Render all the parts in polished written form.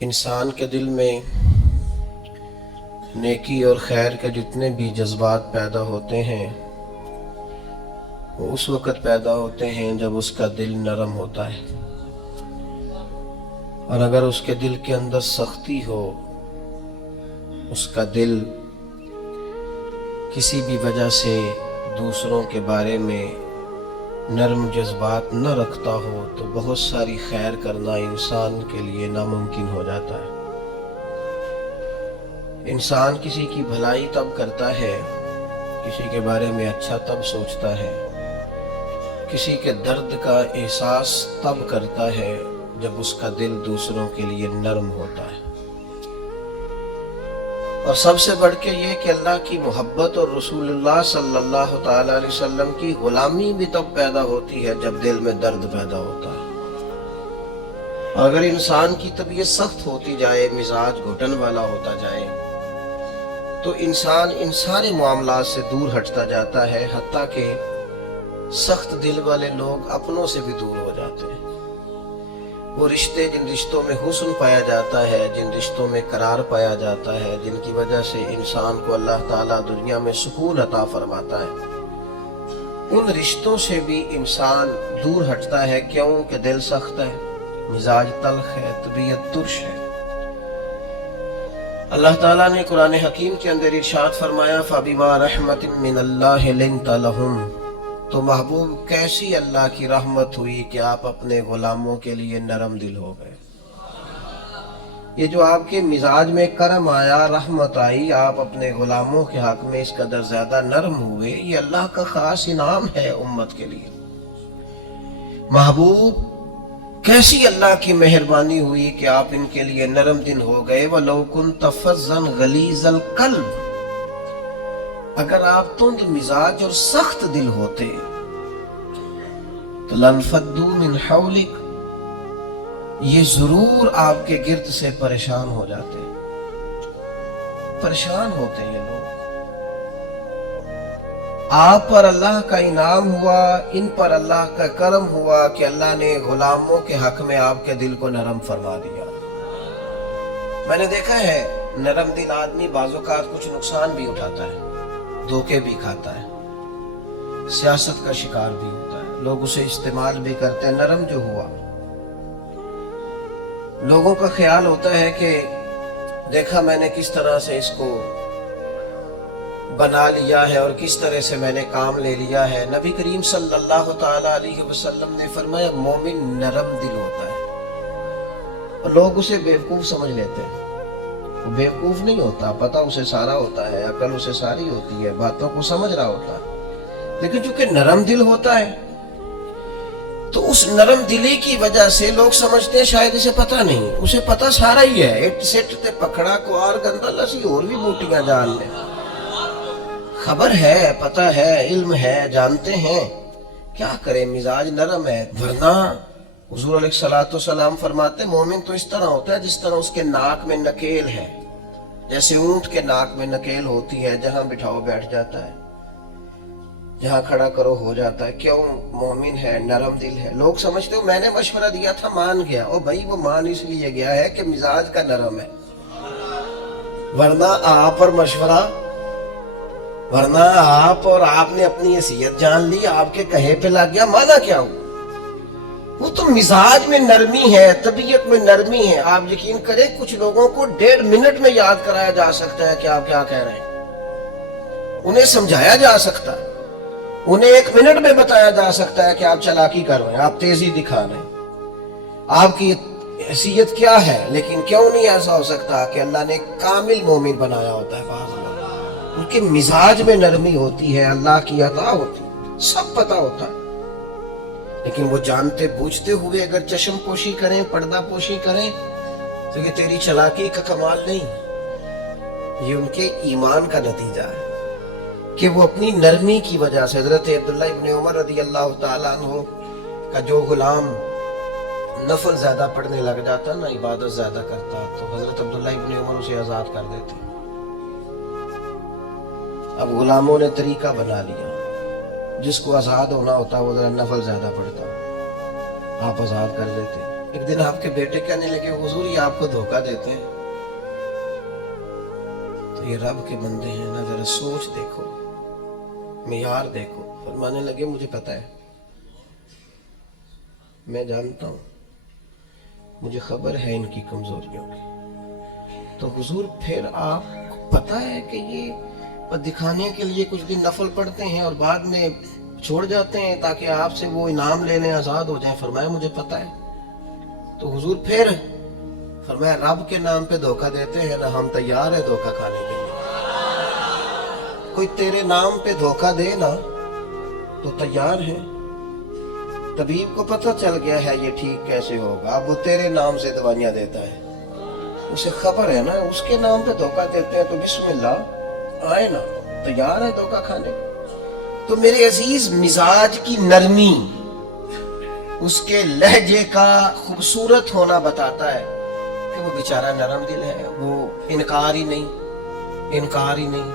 انسان کے دل میں نیکی اور خیر کے جتنے بھی جذبات پیدا ہوتے ہیں وہ اس وقت پیدا ہوتے ہیں جب اس کا دل نرم ہوتا ہے، اور اگر اس کے دل کے اندر سختی ہو، اس کا دل کسی بھی وجہ سے دوسروں کے بارے میں نرم جذبات نہ رکھتا ہو تو بہت ساری خیر کرنا انسان کے لیے ناممکن ہو جاتا ہے۔ انسان کسی کی بھلائی تب کرتا ہے، کسی کے بارے میں اچھا تب سوچتا ہے، کسی کے درد کا احساس تب کرتا ہے جب اس کا دل دوسروں کے لیے نرم ہوتا ہے۔ اور سب سے بڑھ کے یہ کہ اللہ کی محبت اور رسول اللہ صلی اللہ تعالی علیہ وسلم کی غلامی بھی تب پیدا ہوتی ہے جب دل میں درد پیدا ہوتا ہے۔ اور اگر انسان کی طبیعت سخت ہوتی جائے، مزاج گھٹن والا ہوتا جائے، تو انسان ان سارے معاملات سے دور ہٹتا جاتا ہے، حتیٰ کہ سخت دل والے لوگ اپنوں سے بھی دور ہو جاتے ہیں۔ وہ رشتے، جن رشتوں میں حسن پایا جاتا ہے، جن رشتوں میں قرار پایا جاتا ہے، جن کی وجہ سے انسان کو اللہ تعالیٰ دنیا میں سکون عطا فرماتا ہے، ان رشتوں سے بھی انسان دور ہٹتا ہے۔ کیوں کہ دل سخت ہے، مزاج تلخ ہے، طبیعت ترش ہے۔ اللہ تعالیٰ نے قرآن حکیم کے اندر ارشاد فرمایا فَبِمَا رَحْمَةٍ مِّنَ اللَّهِ لِنْتَ لَهُمْ، تو محبوب کیسی اللہ کی رحمت ہوئی کہ آپ اپنے غلاموں کے لیے نرم دل ہو گئے۔ یہ جو آپ کے مزاج میں کرم آیا، رحمت آئی، آپ اپنے غلاموں کے حق میں اس قدر زیادہ نرم ہوئے، یہ اللہ کا خاص انعام ہے امت کے لیے۔ محبوب کیسی اللہ کی مہربانی ہوئی کہ آپ ان کے لیے نرم دل ہو گئے۔ وَلَوْ كُنْتَ فَظًّا غَلِيظَ الْقَلْبِ، اگر آپ تند مزاج اور سخت دل ہوتے تو لَانفَضُّوا مِنْ حَوْلِكَ، یہ ضرور آپ کے گرد سے پریشان ہو جاتے، پریشان ہوتے یہ لوگ۔ آپ پر اللہ کا انعام ہوا، ان پر اللہ کا کرم ہوا کہ اللہ نے غلاموں کے حق میں آپ کے دل کو نرم فرما دیا۔ میں نے دیکھا ہے نرم دل آدمی بعض اوقات کچھ نقصان بھی اٹھاتا ہے، دھوکے بھی کھاتا ہے، سیاست کا شکار بھی ہوتا ہے، لوگ اسے استعمال بھی کرتے ہیں۔ نرم جو ہوا، لوگوں کا خیال ہوتا ہے کہ دیکھا میں نے کس طرح سے اس کو بنا لیا ہے اور کس طرح سے میں نے کام لے لیا ہے۔ نبی کریم صلی اللہ تعالی علیہ وسلم نے فرمایا مومن نرم دل ہوتا ہے، اور لوگ اسے بیوقوف سمجھ لیتے ہیں۔ وہ بیوقوف نہیں ہوتا، پتہ اسے سارا ہوتا ہے، عقل اسے ساری ہوتی ہے، باتوں کو سمجھ رہا ہوتا ہے، لیکن چونکہ نرم دل ہوتا ہے تو اس نرم دلی کی وجہ سے لوگ سمجھتے ہیں شاید اسے پتہ نہیں، اسے پتہ سارا ہی ہے۔ اٹ سٹ تے پکڑا کوار گندا لسی اور بھی بوٹیاں جان لے، خبر ہے، پتہ ہے، علم ہے، جانتے ہیں، کیا کرے، مزاج نرم ہے۔ ورنہ حضور علیہ السلام فرماتے مومن تو اس طرح ہوتا ہے جس طرح اس کے ناک میں نکیل ہے، جیسے اونٹ کے ناک میں نکیل ہوتی ہے، جہاں بٹھاؤ بیٹھ جاتا ہے، جہاں کھڑا کرو ہو جاتا ہے۔ کیوں؟ مومن ہے، نرم دل ہے۔ لوگ سمجھتے ہو میں نے مشورہ دیا تھا مان گیا، او بھائی وہ مان اس لیے گیا ہے کہ مزاج کا نرم ہے، ورنہ آپ اور مشورہ، ورنہ آپ اور آپ نے اپنی حیثیت جان لی، آپ کے کہے پہ لگ گیا، مانا کیا ہوا؟ وہ تو مزاج میں نرمی ہے، طبیعت میں نرمی ہے۔ آپ یقین کریں کچھ لوگوں کو 1.5 منٹ میں یاد کرایا جا سکتا ہے کہ آپ کیا کہہ رہے ہیں، انہیں سمجھایا جا سکتا ہے، انہیں 1 منٹ میں بتایا جا سکتا ہے کہ آپ چالاکی کر رہے ہیں، آپ تیزی دکھا رہے ہیں، آپ کی حیثیت کیا ہے۔ لیکن کیوں نہیں ایسا ہو سکتا کہ اللہ نے کامل مومن بنایا ہوتا ہے، بعض لوگ ان کے مزاج میں نرمی ہوتی ہے، اللہ کی عطا ہوتی ہے، سب پتہ ہوتا ہے، لیکن وہ جانتے بوجھتے ہوئے اگر چشم پوشی کریں، پردہ پوشی کریں تو یہ تیری چلاکی کا کمال نہیں، یہ ان کے ایمان کا نتیجہ ہے کہ وہ اپنی نرمی کی وجہ سے۔ حضرت عبداللہ ابن عمر رضی اللہ تعالیٰ عنہ کا جو غلام نفل زیادہ پڑھنے لگ جاتا نا، عبادت زیادہ کرتا، تو حضرت عبداللہ ابن عمر اسے آزاد کر دیتے۔ اب غلاموں نے طریقہ بنا لیا، جس کو آزاد ہونا ہوتا وہ ذرا نفل زیادہ پڑھتا، آپ آزاد کر دیتے۔ ایک دن آپ کے بیٹے کہنے لگے حضور یہ آپ کو دھوکہ دیتے ہیں؟ تو یہ رب کے بندے ہیں نا، ذرا سوچ دیکھو، معیار دیکھو۔ فرمانے لگے مجھے پتا ہے، میں جانتا ہوں، مجھے خبر ہے ان کی کمزوریوں کی۔ تو حضور پھر آپ کو پتا ہے کہ یہ دکھانے کے لیے کچھ دن نفل پڑھتے ہیں اور بعد میں چھوڑ جاتے ہیں تاکہ آپ سے وہ انعام لینے آزاد ہو جائیں؟ فرمایا مجھے پتا ہے۔ تو حضور پھر فرمایا رب کے نام پہ دھوکہ دیتے ہیں نا، ہم تیار ہیں دھوکہ کھانے کے لیے۔ کوئی تیرے نام پہ دھوکہ دے نا تو تیار ہے۔ طبیب کو پتہ چل گیا ہے یہ ٹھیک کیسے ہوگا، اب وہ تیرے نام سے دوائیاں دیتا ہے، اسے خبر ہے نا اس کے نام پہ دھوکہ دیتے ہیں، تو بسم اللہ آئے نا، تیار ہے دھوکہ کھانے۔ تو میرے عزیز، مزاج کی نرمی، اس کے لہجے کا خوبصورت ہونا بتاتا ہے کہ وہ بیچارہ نرم دل ہے، وہ انکار ہی نہیں۔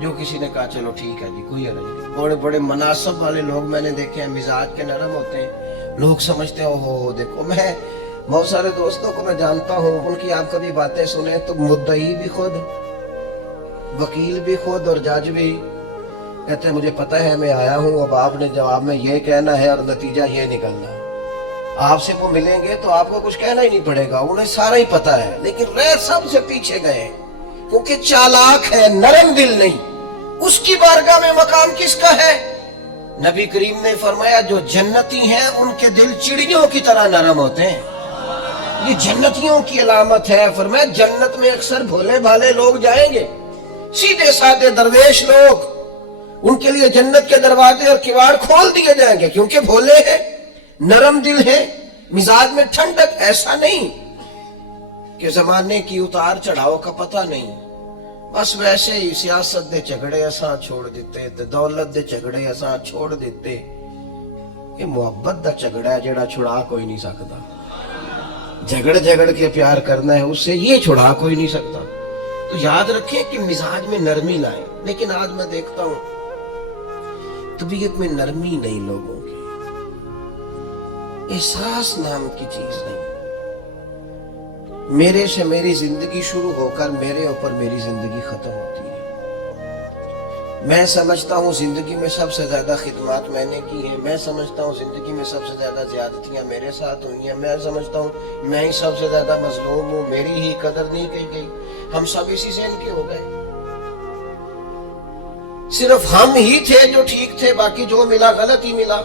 جو کسی نے کہا چلو ٹھیک ہے جی کوئی حرج نہیں۔ بڑے بڑے مناصب والے لوگ میں نے دیکھے ہیں، مزاج کے نرم ہوتے ہیں، لوگ سمجھتے ہیں اوہ دیکھو، میں بہت سارے دوستوں کو میں جانتا ہوں، ان کی آپ کبھی باتیں سنیں تو مدعی بھی خود، وکیل بھی خود اور جج بھی، کہتے ہیں مجھے پتا ہے میں آیا ہوں، اب آپ نے جواب میں یہ کہنا ہے اور نتیجہ یہ نکلنا ہے۔ آپ سے وہ ملیں گے تو آپ کو کچھ کہنا ہی نہیں پڑے گا، انہیں سارا ہی پتا ہے، لیکن رہ سب سے پیچھے گئے کیونکہ چالاک ہے، نرم دل نہیں۔ اس کی بارگاہ میں مقام کس کا ہے؟ نبی کریم نے فرمایا جو جنتی ہیں ان کے دل چڑیوں کی طرح نرم ہوتے ہیں، یہ جنتیوں کی علامت ہے۔ فرمایا جنت میں اکثر بھولے بھالے لوگ جائیں گے، سیدھے سادے درویش لوگ، ان کے لیے جنت کے دروازے اور کواڑ کھول دیے جائیں گے، کیونکہ بھولے ہیں، نرم دل ہیں، مزاج میں ٹھنڈک۔ ایسا نہیں کہ زمانے کی اتار چڑھاؤ کا پتہ نہیں، بس ویسے ہی سیاست دے جھگڑے اساں چھوڑ دیتے تے دولت دے جھگڑے اساں چھوڑ دیتے۔ یہ محبت دا جھگڑا ہے جڑا چھڑا کوئی نہیں سکتا، جھگڑ کے پیار کرنا ہے، اس سے یہ چھڑا کوئی نہیں سکتا۔ تو یاد رکھیں کہ مزاج میں نرمی لائیں۔ لیکن آج میں دیکھتا ہوں طبیعت میں نرمی نہیں لوگوں کی، احساس نام کی چیز نہیں۔ میرے سے میری زندگی شروع ہو کر میرے اوپر میری زندگی ختم ہوتی ہے۔ میں سمجھتا ہوں زندگی میں سب سے زیادہ خدمات میں نے کی ہیں، میں سمجھتا ہوں زندگی میں سب سے زیادہ زیادتیاں میرے ساتھ ہوئی ہیں، میں سمجھتا ہوں میں ہی سب سے زیادہ مظلوم ہوں، میری ہی قدر نہیں کی گئی۔ ہم سب اسی ذہن کے ہو گئے، صرف ہم ہی تھے جو ٹھیک تھے، باقی جو ملا غلط ہی ملا۔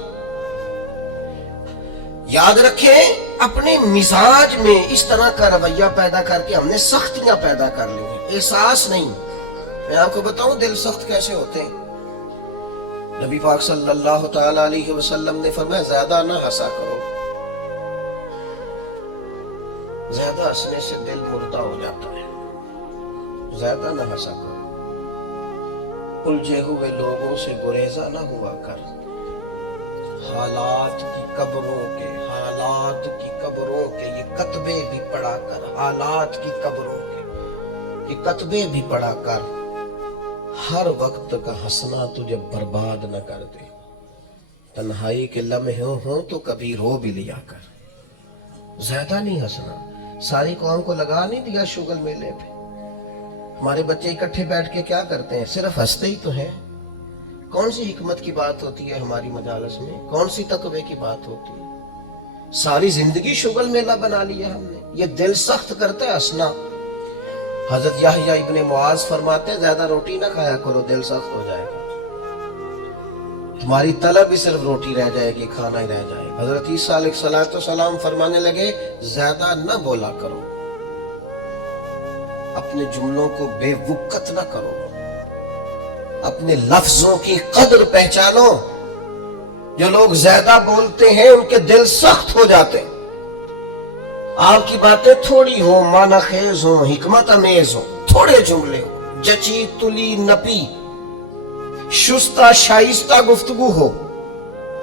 یاد رکھیں اپنے مزاج میں اس طرح کا رویہ پیدا کر کے ہم نے سختیاں پیدا کر لی ہیں، احساس نہیں۔ میں آپ کو بتاؤں دل سخت کیسے ہوتے ہیں۔ نبی پاک صلی اللہ تعالی علیہ وسلم نے فرمایا زیادہ نہ ہنسا کرو، زیادہ ہنسنے سے دل مردہ ہو جاتا ہے، زیادہ نہ ہنسا کرو۔ الجھے ہوئے لوگوں سے گریزہ نہ ہوا کر، حالات کی قبروں کے یہ کتبے بھی پڑھا کر، حالات کی قبروں کے یہ کتبے بھی پڑھا کر، ہر وقت کا ہنسنا تجھے برباد نہ کر دے۔ تنہائی کے لمحے ہوں تو کبھی رو بھی لیا کر، زیادہ نہیں ہنسنا۔ ساری قوم کو لگا نہیں دیا شغل میلے پہ، ہمارے بچے اکٹھے بیٹھ کے کیا کرتے ہیں؟ صرف ہنستے ہی تو ہیں۔ کون سی حکمت کی بات ہوتی ہے ہماری مجالس میں؟ کون سی تقوی کی بات ہوتی ہے؟ ساری زندگی شغل میلہ بنا لیا ہم نے۔ یہ دل سخت کرتا ہے ہنسنا۔ حضرت یحییٰ ابن معاذ فرماتے ہیں زیادہ روٹی نہ کھایا کرو، دل سخت ہو جائے گا، تمہاری طلب ہی صرف روٹی رہ جائے گی، کھانا ہی رہ جائے گا۔ حضرت عیسیٰ علیہ السلام فرمانے لگے زیادہ نہ بولا کرو، اپنے جملوں کو بے وقت نہ کرو، اپنے لفظوں کی قدر پہچانو۔ جو لوگ زیادہ بولتے ہیں ان کے دل سخت ہو جاتے ہیں۔ آپ کی باتیں تھوڑی ہوں، معنی خیز ہوں، حکمت امیز ہوں، تھوڑے جملے ہوں، جچی تلی نپی شستہ شائستہ گفتگو ہو،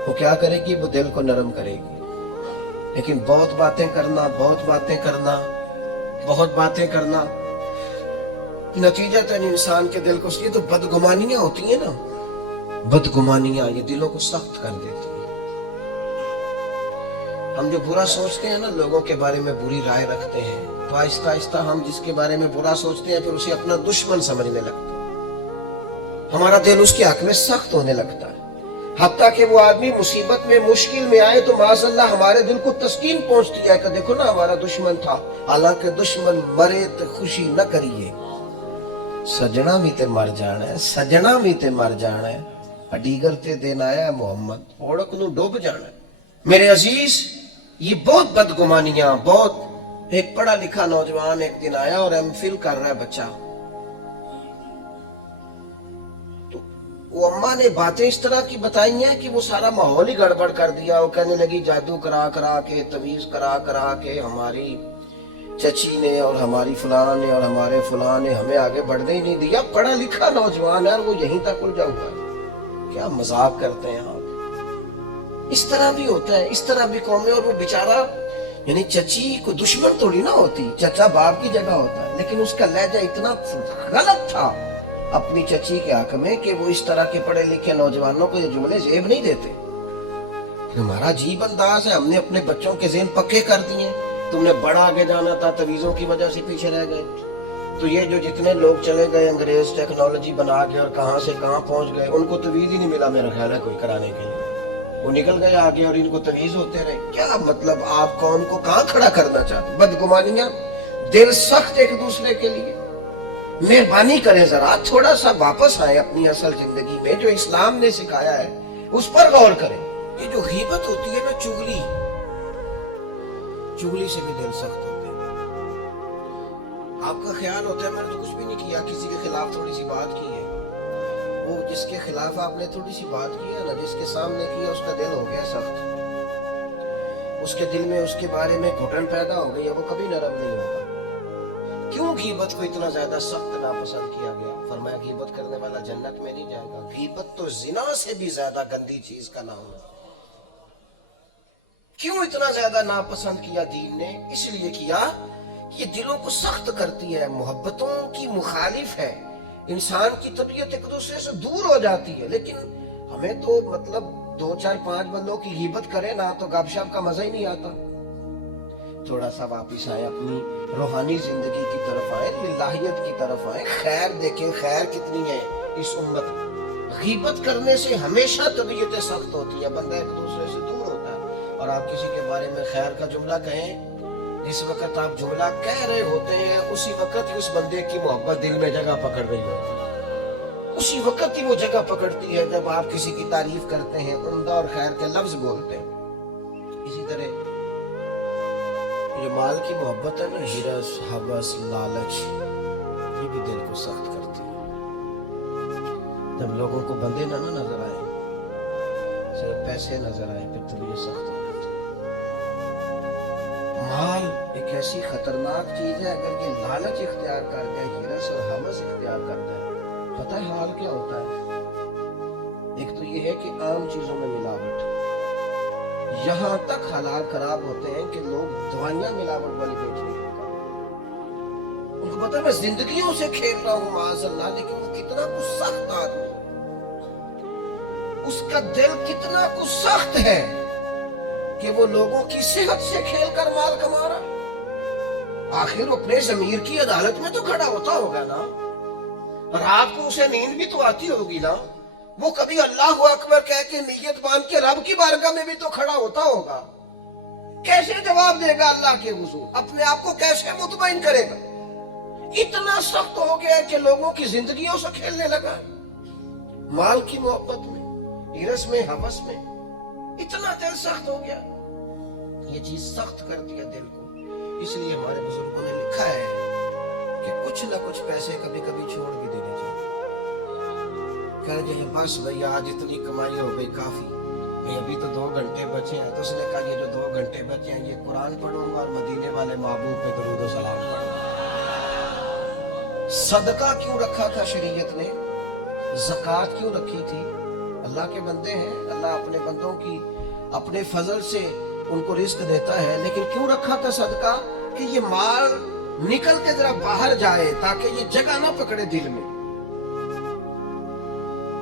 وہ کیا کرے گی؟ وہ دل کو نرم کرے گی۔ لیکن بہت باتیں کرنا نتیجتاً انسان کے دل کو، یہ تو بدگمانیاں ہوتی ہیں نا، بدگمانیاں یہ دلوں کو سخت کر دیتی ہیں۔ ہم جو برا سوچتے ہیں نا، لوگوں کے بارے میں بری رائے رکھتے ہیں، تو آہستہ آہستہ ہم جس کے بارے میں برا سوچتے ہیں پھر اسے اپنا دشمن سمجھنے لگتے ہیں، ہمارا دل اس کے حق میں سخت ہونے لگتا ہے، حتیٰ کہ وہ آدمی مصیبت میں مشکل میں آئے تو معاذ اللہ ہمارے دل کو تسکین پہنچتی ہے کہ دیکھو نا ہمارا دشمن تھا، حالانکہ دشمن مرے تو خوشی نہ کریے، سجنا بھی تے مر جانا ہے، سجنا بھی تے مر جانا ہے، اڈیگر تے دین آیا ہے محمد، اوڑک نو ڈوب جانا ہے۔ میرے عزیز، یہ بہت بدگمانیاں، بہت ایک پڑھا لکھا نوجوان ایک دن آیا اور ایم فل کر رہا ہے بچہ، تو وہ اماں نے باتیں اس طرح کی بتائی ہیں کہ وہ سارا ماحول ہی گڑبڑ کر دیا، وہ کہنے لگی جادو کرا کرا کے، تویز کرا کرا کے ہماری چچی نے اور ہماری فلاں نے اور ہمارے فلاں نے ہمیں آگے بڑھنے ہی نہیں دیا، پڑھا لکھا نوجوان ہے اور وہ یہیں تک الجھا ہوا ہے، کیا مذاق کرتے ہیں آپ۔ اس طرح بھی ہوتا ہے، اس طرح بھی قوم ہے، اور وہ بیچارہ یعنی چچی کو دشمن تھوڑی نہ ہوتی، چچا باپ کی جگہ ہوتا ہے، لیکن اس کا لہجہ اتنا غلط تھا اپنی چچی کے حق میں کہ وہ اس طرح کے پڑھے لکھے نوجوانوں کو یہ جملے زیب نہیں دیتے۔ ہمارا عجیب انداز ہے، ہم نے اپنے بچوں کے ذہن پکے کر دیے، تم نے بڑا آگے جانا تھا، تویزوں کی وجہ سے پیچھے رہ گئے، تو یہ جو جتنے لوگ چلے گئے انگریز ٹیکنالوجی بنا کے اور کہاں سے کہاں پہنچ گئے، ان کو تویز ہی نہیں ملا میرا خیال ہے کوئی کرانے کے لیے، وہ نکل گئے آگے اور ان کو تویز ہوتے رہے۔ کیا مطلب آپ قوم کو کہاں کھڑا کرنا چاہتے؟ بدگمانیاں، دل سخت ایک دوسرے کے لیے۔ مہربانی کریں ذرا تھوڑا سا واپس آئے اپنی اصل زندگی میں، جو اسلام نے سکھایا ہے اس پر غور کریں۔ یہ جو غیبت ہوتی ہے نا، چغلی سے بھی دل سخت ہوتے ہیں۔ آپ کا خیال ہوتا ہے میں نے تو کچھ بھی نہیں کیا، کسی کے خلاف تھوڑی سی بات کی ہے، وہ جس کے خلاف آپ نے تھوڑی سی بات کی ہے نا، جس کے سامنے کیا اس کا دل ہو گیا سخت، اس کے دل میں اس کے بارے میں گھٹن پیدا ہو گئی ہے، وہ کبھی نرم نہیں ہوگا۔ کیوں غیبت کو اتنا زیادہ سخت ناپسند کیا گیا؟ فرمایا غیبت کرنے والا جنت میں نہیں جائے گا۔ غیبت تو زنا سے بھی زیادہ گندی چیز کا نام ہے۔ کیوں اتنا زیادہ ناپسند کیا دین نے؟ اس لیے کیا کہ یہ دلوں کو سخت کرتی ہے، محبتوں کی مخالف ہے، انسان کی طبیعت ایک دوسرے سے دور ہو جاتی ہے۔ لیکن ہمیں تو مطلب 2 4 5 بندوں کی غیبت کرے نا تو گپ شپ کا مزہ ہی نہیں آتا۔ تھوڑا سا واپس آئے، اپنی روحانی زندگی کی طرف آئے، الہیت کی طرف آئے، خیر دیکھیں، خیر کتنی ہے اس امت میں۔ غیبت کرنے سے ہمیشہ طبیعتیں سخت ہوتی ہیں، بندہ ایک دوسرے سے دور ہوتا ہے، اور آپ کسی کے بارے میں خیر کا جملہ کہیں، جس وقت آپ جملہ کہہ رہے ہوتے ہیں اسی وقت اس بندے کی محبت دل میں جگہ پکڑ رہی ہوتی ہے، اسی وقت ہی وہ جگہ پکڑتی ہے جب آپ کسی کی تعریف کرتے ہیں، عمدہ اور خیر کے لفظ بولتے ہیں۔ اسی طرح یہ مال کی محبت ہے نا، ہرس، حوث، لالچ، یہ بھی دل کو سخت کرتی ہے۔ جب لوگوں کو بندے نہ نظر آئے، صرف پیسے نظر آئے، پھر تو یہ سخت ہو جاتی ہے۔ مال ایک ایسی خطرناک چیز ہے، اگر یہ لالچ اختیار کر جائے، ہرس اور حوث اختیار کر جائے، پتہ ہے حال کیا ہوتا ہے؟ ایک تو یہ ہے کہ عام چیزوں میں ملاوٹ، یہاں تک حالات خراب ہوتے ہیں کہ لوگ دوائیاں ملاوٹ والی بیچنے لگتے ہیں۔ ان کو پتہ ہے میں زندگیوں سے کھیل رہا ہوں معاذ اللہ، لیکن وہ کتنا کچھ سخت آدمی، اس کا دل کتنا کچھ سخت ہے کہ وہ لوگوں کی صحت سے کھیل کر مال کما رہا۔ آخر اپنے ضمیر کی عدالت میں تو کھڑا ہوتا ہوگا نا، رات کو اسے نیند بھی تو آتی ہوگی نا، وہ کبھی اللہ اکبر کہہ کے نیت باندھ کے رب کی بارگاہ میں بھی تو کھڑا ہوتا ہوگا۔ کیسے جواب دے گا اللہ کے حضور؟ اپنے آپ کو کیسے مطمئن کرے گا؟ اتنا سخت ہو گیا کہ لوگوں کی زندگیوں سے کھیلنے لگا، مال کی محبت میں، ہرس میں، حوث میں، اتنا دل سخت ہو گیا۔ یہ چیز سخت کرتی ہے دل کو، اس لیے ہمارے بزرگوں نے لکھا ہے کہ کچھ نہ کچھ پیسے کبھی کبھی چھوڑ بھی دینے چاہیے۔ کہہ جائے بس بھئی آج اتنی کمائی ہو گئی کافی، ابھی تو 2 گھنٹے بچے ہیں، تو اس نے کہا یہ جو 2 گھنٹے بچے ہیں یہ قرآن پڑھوں گا اور مدینے والے محبوب پہ درود و سلام پڑھوں گا۔ صدقہ کیوں رکھا تھا شریعت نے؟ زکوٰۃ کیوں رکھی تھی؟ اللہ کے بندے ہیں، اللہ اپنے بندوں کی اپنے فضل سے ان کو رزق دیتا ہے، لیکن کیوں رکھا تھا صدقہ؟ کہ یہ مال نکل کے ذرا باہر جائے تاکہ یہ جگہ نہ پکڑے دل میں،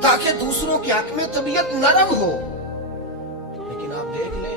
تاکہ دوسروں کے حق میں طبیعت نرم ہو۔ لیکن آپ دیکھ لیں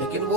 لیکن وہ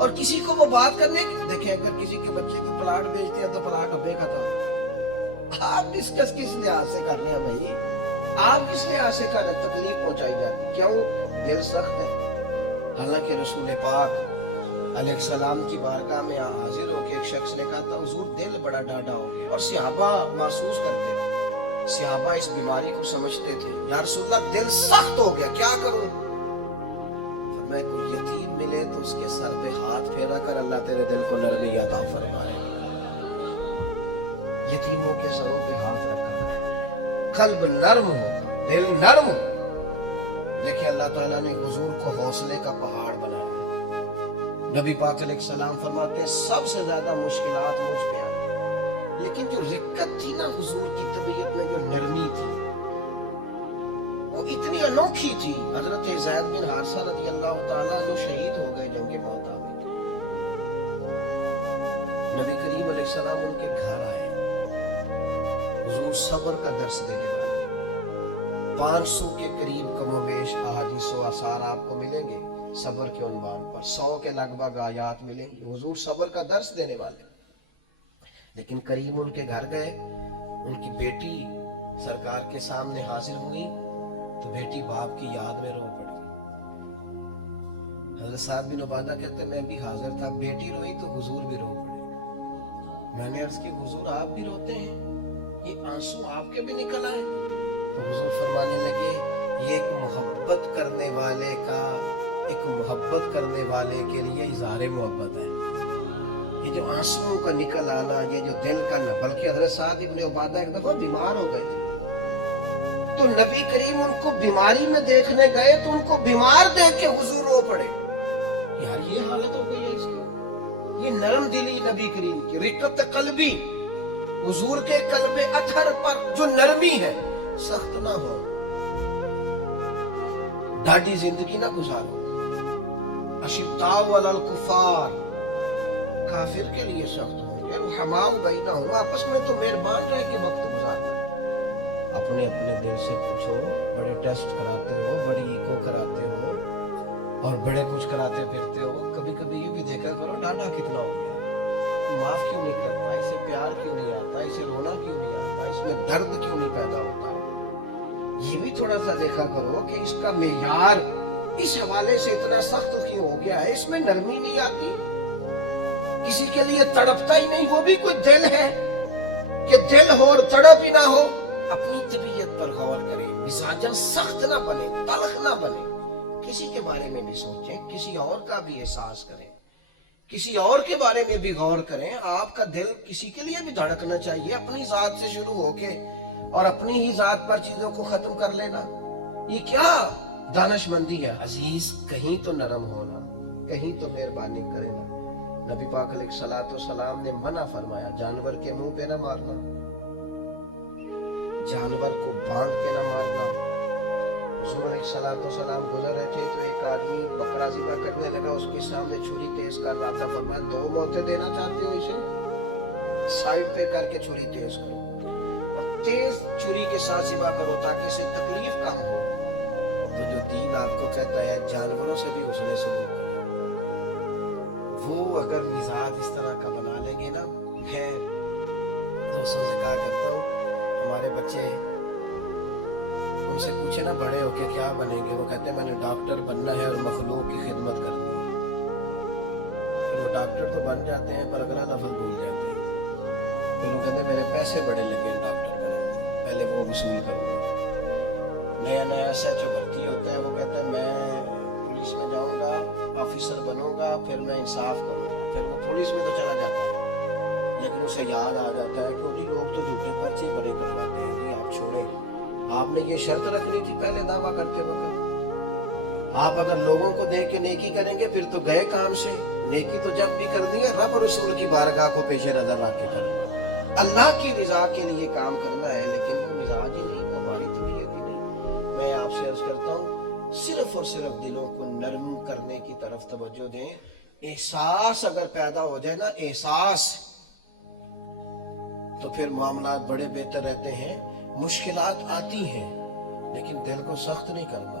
اور کسی کو وہ بات کرنے کی، دیکھیں اگر کسی کے بچے کو پلاٹ بیچتے ہیں تو پلاٹ بے ختم، آپ ڈسکس کس لحاظ سے کر رہے ہیں بھائی؟ آپ کس لحاظ سے کر رہے ہیں؟ تکلیف پہنچائی جاتی، کیوں؟ دل سخت ہے۔ حالانکہ رسول پاک علیہ السلام کی بارگاہ میں حاضر ہو کے ایک شخص نے کہا تھا حضور دل بڑا ڈاڈا ہو گیا، اور صحابہ محسوس کرتے تھے، صحابہ اس بیماری کو سمجھتے تھے، یا رسول اللہ دل سخت ہو گیا، کیا کروں؟ فرمایا کوئی یتیم ملے تو اس کے سر پہ ہاتھ پھیرا کر اللہ تیرے دل کو نرمی عطا فرمائے۔ یتیموں کے سروں پہ ہاتھ رکھا ہے، قلب نرم ہو، دل نرم ہو۔ دیکھیں اللہ تعالیٰ نے حضور کو حوصلے کا پہاڑ بنایا۔ نبی پاک علیہ السلام فرماتے ہیں سب سے زیادہ مشکلات مجھ پہ آئی، لیکن جو رقت تھی نا حضور کی طبیعت میں، جو نرمی تھی، وہ اتنی انوکھی تھی۔ حضرت زید بن حارثہ رضی اللہ تعالیٰ عنہ شہید ہو گئے جنگ موتا میں۔ نبی کریم علیہ السلام ان کے گھر آئے، حضور صبر کا درس دینے والے۔ 500 کے قریب کم و بیش احادیث و آثار آپ کو ملیں گے صبر کے عنوان پر، 100 کے لگ بھگ آیات ملیں گی، حضور صبر کا درس دینے والے۔ لیکن کریم ان کے گھر گئے، ان کی بیٹی سرکار کے سامنے حاضر ہوئی تو بیٹی باپ کی یاد میں رو پڑی۔ حضرت سعد بن عبادہ کہتے ہیں میں بھی حاضر تھا، بیٹی روئی تو حضور بھی رو پڑے۔ میں نے عرض کی حضور آپ بھی روتے ہیں، یہ آنسو آپ کے بھی نکل آئے؟ تو حضور فرمانے لگے یہ ایک محبت کرنے والے کے لیے اظہار محبت ہے۔ یہ جو آنسوؤں کا نکل آنا، یہ جو دل کا نہ، بلکہ حضرت سعد بن عبادہ ایک دفعہ بیمار ہو گئے تھے تو نبی کریم ان کو بیماری میں دیکھنے گئے تو ان کو بیمار دیکھ کے حضور رو پڑے۔ یار یہ حالت ہو گئی ہے اس کی، یہ نرم دلی نبی کریم کی، رقت قلبی، حضور کے قلب اطہر پر جو نرمی ہے، سخت نہ ہو، ڈاڈی زندگی نہ گزارو۔ اشداء علی الکفار، کافر کے لیے سخت ہوں گے، رحماء بینہم، آپس میں تو مہربان رہ کے وقت گزارنا۔ اپنے دل سے پوچھو، بڑے ٹیسٹ کراتے ہو، بڑی ایکو کراتے ہو اور بڑے کچھ کراتے پھرتے ہو، کبھی کبھی یہ بھی دیکھا کرو ڈاڈا کتنا ہو گیا، معاف کیوں نہیں کرتا، اسے پیار کیوں نہیں آتا، اسے رونا کیوں نہیں آتا، اس میں درد کیوں نہیں پیدا ہوتا۔ یہ بھی تھوڑا سا دیکھا کرو کہ اس کا معیار اس حوالے سے اتنا سخت کیوں ہو گیا ہے، اس میں نرمی نہیں آتی، کسی کے لیے تڑپتا ہی نہیں، وہ بھی کوئی دل ہے کہ دل ہو اور تڑپ ہی نہ ہو۔ اپنی طبیعت پر غور کریں، مزاجن سخت نہ بنے، تلخ نہ بنے، کسی کے بارے میں بھی سوچیں، کسی اور کا بھی احساس کریں، کسی اور کے بارے میں بھی غور کریں۔ آپ کا دل کسی کے لیے بھی دھڑکنا چاہیے، اپنی ذات سے شروع ہو کے اور اپنی ہی ذات پر چیزوں کو ختم کر لینا، یہ کیا دانش مندی ہے؟ عزیز کہیں تو نرم ہونا، کہیں تو مہربانی کرنا۔ نبی پاک علیہ السلام نے منع فرمایا جانور کے منہ پہ نہ مارنا، جانور کو باندھ کے نہ مارنا۔ حضور علیہ السلام گزر رہے تھے تو ایک آدمی بکرا ذبح کرنے لگا، اس کے سامنے چھری تیز کر رہا تھا، فرمایا 2 موتیں دینا چاہتے ہو، اسے سائڈ پہ کر کے چھری تیز کرو اور تیز چھری کے ساتھ ذبح کرو تاکہ اسے تکلیف کم ہو۔ تو جو دین آپ کو کہتا ہے جانوروں سے بھی حسن سلوک کرو، وہ اگر مزاج اس طرح کا بنا لیں گے نا، میں دوستوں سے کہا کرتا ہوں ہمارے بچے ان سے پوچھے نا بڑے ہو کے کیا بنیں گے، وہ کہتے ہیں میں نے ڈاکٹر بننا ہے اور مخلوق کی خدمت کرنی ہے۔ پھر وہ ڈاکٹر تو بن جاتے ہیں پر اگلا لفظ بھول جاتے ہیں، پھر وہ کہتے ہیں میرے پیسے بڑے لگے ڈاکٹر بننے، پہلے وہ وصول کروں گا۔ نیا SHO بھرتی ہوتا ہے، وہ کہتا ہے میں پولیس میں جاؤں گا، آفیسر بنوں گا، پھر میں انصاف کروں گا، پھر وہ پولیس میں تو چلا جاتا ہے، لیکن اسے یاد آ جاتا ہے کہ لوگ تو جھوٹے پرچے بڑے کرواتے ہیں، جی آپ چھوڑیں، آپ نے یہ شرط رکھنی تھی پہلے دعویٰ کرتے وقت، آپ اگر لوگوں کو دیکھ کے نیکی کریں گے پھر تو گئے کام سے، نیکی تو جب بھی کرنی ہے رب رسول کی بارگاہ کو پیش نظر رکھ کے کرنا، اللہ کی رضا کے لیے کام کرنا ہے، لیکن وہ مزاج ہی نہیں، ہماری طبیعت ہی نہیں۔ میں آپ سے عرض کرتا ہوں صرف اور صرف دلوں کو نرم کرنے کی طرف توجہ دیں۔ احساس اگر پیدا ہو جائے نا، احساس، تو پھر معاملات بڑے بہتر رہتے ہیں۔ مشکلات آتی ہیں لیکن دل کو سخت نہیں کرنا،